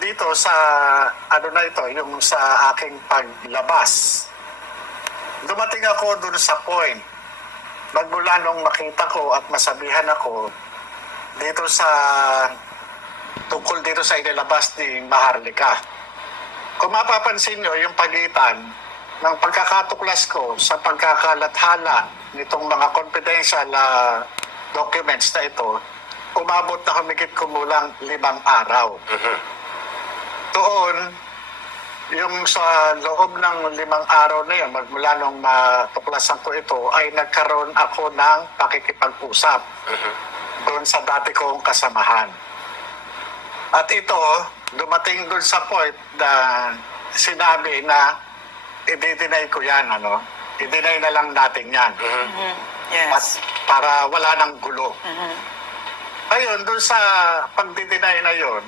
dito sa ano na ito, yung sa aking paglabas. Dumating ako dun sa point. Magmula nung makita ko at masabihan ako dito sa tungkol dito sa inilabas ni Maharlika. Kung mapapansin nyo, yung pagitan ng pagkakatuklas ko sa pagkakalathala nitong mga confidential documents na ito, umabot na humigit kumulang 5 araw. Doon, yung sa loob ng 5 araw na yun, magmula nung matuklasan ko ito, ay nagkaroon ako ng pakikipag-usap doon sa dati kong kasamahan. At ito, dumating doon sa point na sinabi na i-deny ko yan, i-deny na lang natin yan. Yes. At para wala ng gulo. Ayun, doon sa pag-deny na yun,